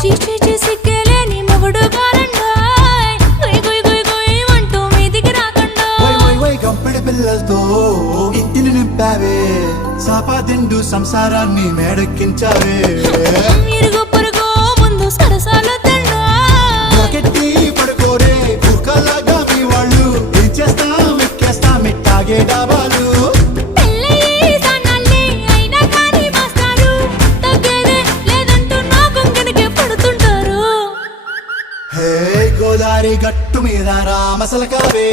చీచీ చేసి కేలేని మొగుడు కారండాయ్ గుయ్ గుయ్ గుయ్ గుయ్ అంటూ మీదికి రాకండా గంపెడి పిల్లలతో ఇంటిని నింపావే సాపాదిండు సంసారాన్ని మేడెక్కించావే ఇరుగు పొరుగు ముందు సరసాల తండా నాకెట్టి పడుకోరే కుక్కలాగా మీ వాళ్ళు ఏం చేస్తాం ఎక్కేస్తాం ఇట్టాగే డాబాలు పెళ్ళయి సన్నాళ్ళే అయినా కానీ మాస్టారు తగ్గేదే లేదంటూ నా కొంగడికే పడుతుంటారు హే గోదారి గట్టు మీద రామసలకావే